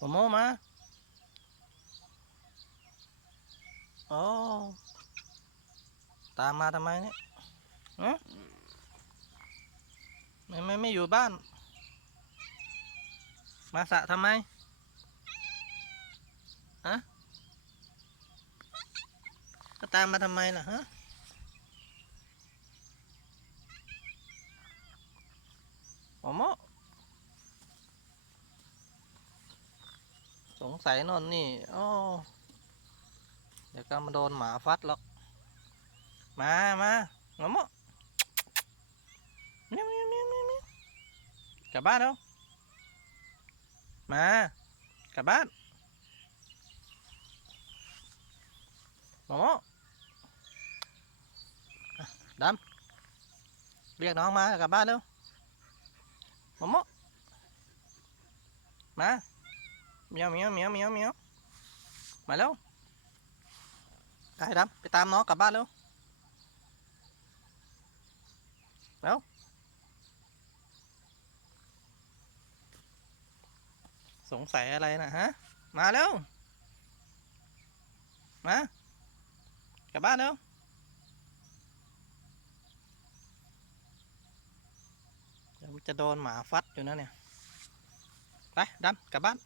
โมโมมาโอ้ตามมาทำไมเนี่ยฮะไม่ไม่ไม่อยู่บ้าน มาสะทำไมฮะก็ตามมาทำไมล่ะฮะโมโม สงสัยนนนี่โอ้เดี๋ยวก็มาโดนหมาฟัดหรอก มามางมะเมียวเมียวเมียวเมียวเมียวกลับบ้านแล้วมากลับบ้านมามะอะดำเรียกน้องมากลับบ้านเร็วมามะมา เมียวเมียวเมียวเมียวเมียวมาแล้วไปดำไปตามน้องกลับบ้านเร็วเร็วสงสัยอะไรนะฮะ มาเร็วมากลับบ้านเร็วจะโดนหมาฟัดอยู่นะเนี่ย ไปดำกลับบ้าน